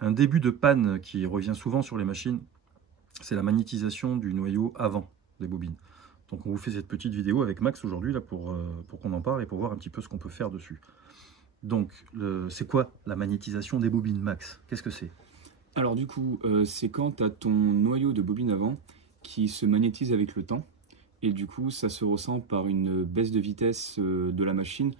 Un début de panne qui revient souvent sur les machines, c'est la magnétisation du noyau avant des bobines. Donc on vous fait cette petite vidéo avec Max aujourd'hui là pour qu'on en parle et pour voir un petit peu ce qu'on peut faire dessus. Donc c'est quoi la magnétisation des bobines, Max? Qu'est-ce que c'est? Alors du coup, c'est quand tu as ton noyau de bobine avant qui se magnétise avec le temps. Et du coup, ça se ressent par une baisse de vitesse de la machine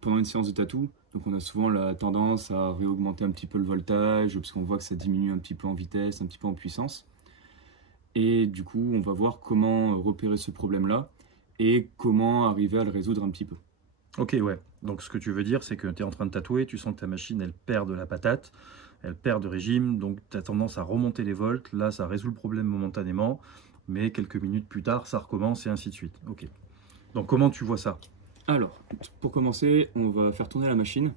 pendant une séance de tatou. Donc on a souvent la tendance à réaugmenter un petit peu le voltage, parce qu'on voit que ça diminue un petit peu en vitesse, un petit peu en puissance. Et du coup, on va voir comment repérer ce problème-là et comment arriver à le résoudre un petit peu. Ok, ouais. Donc ce que tu veux dire, c'est que tu es en train de tatouer, tu sens que ta machine, elle perd de la patate, elle perd de régime, donc tu as tendance à remonter les volts. Là, ça résout le problème momentanément, mais quelques minutes plus tard, ça recommence et ainsi de suite. Ok. Donc comment tu vois ça? Alors, pour commencer, on va faire tourner la machine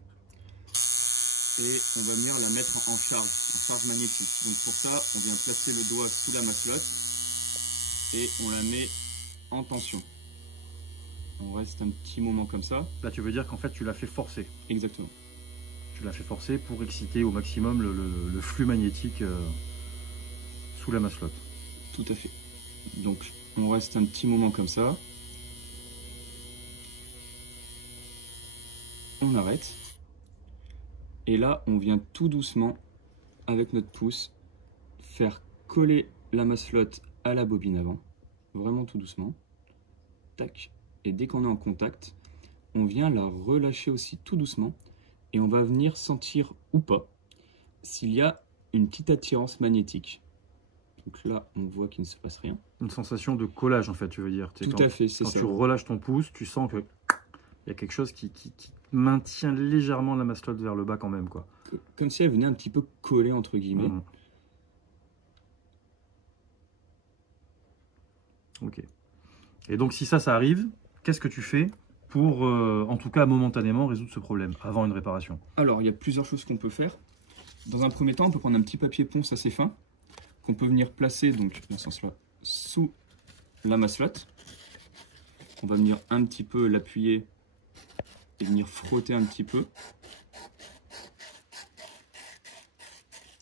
et on va venir la mettre en charge magnétique. Donc pour ça, on vient placer le doigt sous la masselotte et on la met en tension. On reste un petit moment comme ça. Là, tu veux dire qu'en fait, tu l'as fait forcer. Exactement. Tu l'as fait forcer pour exciter au maximum le flux magnétique sous la masselotte. Tout à fait. Donc, on reste un petit moment comme ça. On arrête. Et là, on vient tout doucement, avec notre pouce, faire coller la masselotte à la bobine avant. Vraiment tout doucement. Tac. Et dès qu'on est en contact, on vient la relâcher aussi tout doucement. Et on va venir sentir ou pas s'il y a une petite attirance magnétique. Donc là, on voit qu'il ne se passe rien. Une sensation de collage, en fait, tu veux dire. Tout à fait, c'est ça. Quand tu relâches ton pouce, tu sens qu'il y a quelque chose qui maintient légèrement la masselotte vers le bas quand même, quoi. Comme si elle venait un petit peu coller, entre guillemets. Mmh. Ok. Et donc, si ça arrive, qu'est-ce que tu fais pour, en tout cas momentanément, résoudre ce problème avant une réparation? Alors, il y a plusieurs choses qu'on peut faire. Dans un premier temps, on peut prendre un petit papier ponce assez fin qu'on peut venir placer, donc dans ce sens-là, sous la masselotte. On va venir un petit peu l'appuyer et venir frotter un petit peu.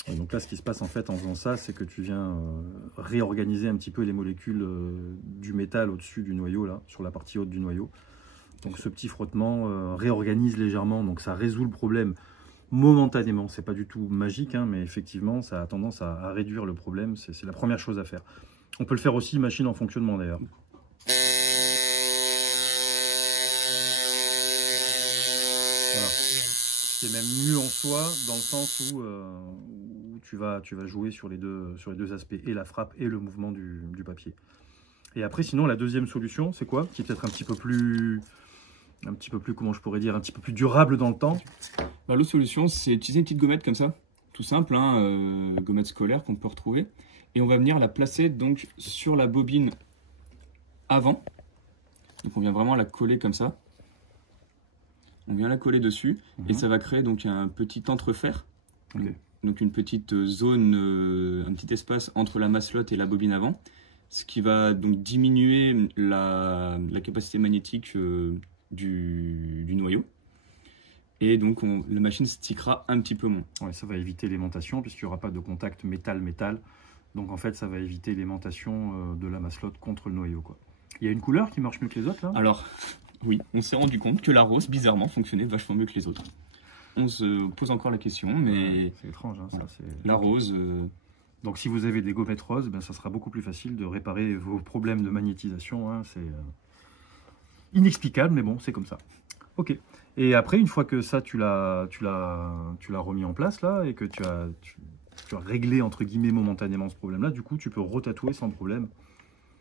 Et donc là, ce qui se passe en fait en faisant ça, c'est que tu viens réorganiser un petit peu les molécules du métal au-dessus du noyau, là, sur la partie haute du noyau. Donc ce petit frottement réorganise légèrement, donc ça résout le problème momentanément. C'est pas du tout magique, hein, mais effectivement, ça a tendance à réduire le problème. C'est la première chose à faire. On peut le faire aussi machine en fonctionnement d'ailleurs. Voilà. C'est même mieux en soi, dans le sens où tu vas jouer sur les deux aspects, et la frappe et le mouvement du papier. Et après, sinon, la deuxième solution, c'est quoi? Qui est peut-être un petit peu plus, comment je pourrais dire, un petit peu plus durable dans le temps. Bah, l'autre solution, c'est utiliser une petite gommette comme ça, tout simple, hein, gommette scolaire qu'on peut retrouver. Et on va venir la placer donc sur la bobine avant. Donc on vient vraiment la coller comme ça. On vient la coller dessus et ça va créer donc un petit entrefer. Okay. Donc une petite zone, un petit espace entre la masselotte et la bobine avant. Ce qui va donc diminuer la capacité magnétique du noyau. Et donc la machine stickera un petit peu moins. Ouais, ça va éviter l'aimantation puisqu'il n'y aura pas de contact métal-métal. Donc en fait, ça va éviter l'aimantation de la masselotte contre le noyau, quoi. Il y a une couleur qui marche mieux que les autres là? Alors, oui, on s'est rendu compte que la rose, bizarrement, fonctionnait vachement mieux que les autres. On se pose encore la question, mais... Ouais, c'est étrange, hein, voilà. Ça. La rose... Donc si vous avez des gommettes roses, ben, ça sera beaucoup plus facile de réparer vos problèmes de magnétisation. Hein. C'est inexplicable, mais bon, c'est comme ça. Ok. Et après, une fois que ça, tu l'as remis en place là, et que tu as réglé entre guillemets momentanément ce problème-là, du coup, tu peux retatouer sans problème.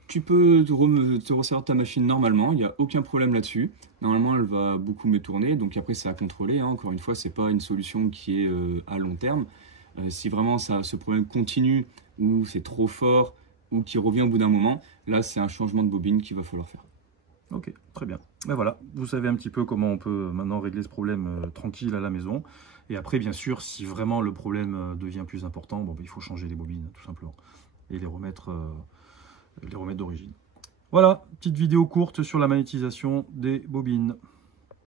Tu peux te resserrer ta machine normalement, il n'y a aucun problème là-dessus. Normalement, elle va beaucoup mieux tourner, donc après, c'est à contrôler. Hein. Encore une fois, ce n'est pas une solution qui est à long terme. Si vraiment ce problème continue, ou c'est trop fort, ou qui revient au bout d'un moment, là, c'est un changement de bobine qu'il va falloir faire. Ok, très bien. Ben voilà, vous savez un petit peu comment on peut maintenant régler ce problème tranquille à la maison. Et après, bien sûr, si vraiment le problème devient plus important, bon, ben, il faut changer les bobines, tout simplement. Et les remettre d'origine. Voilà, petite vidéo courte sur la magnétisation des bobines.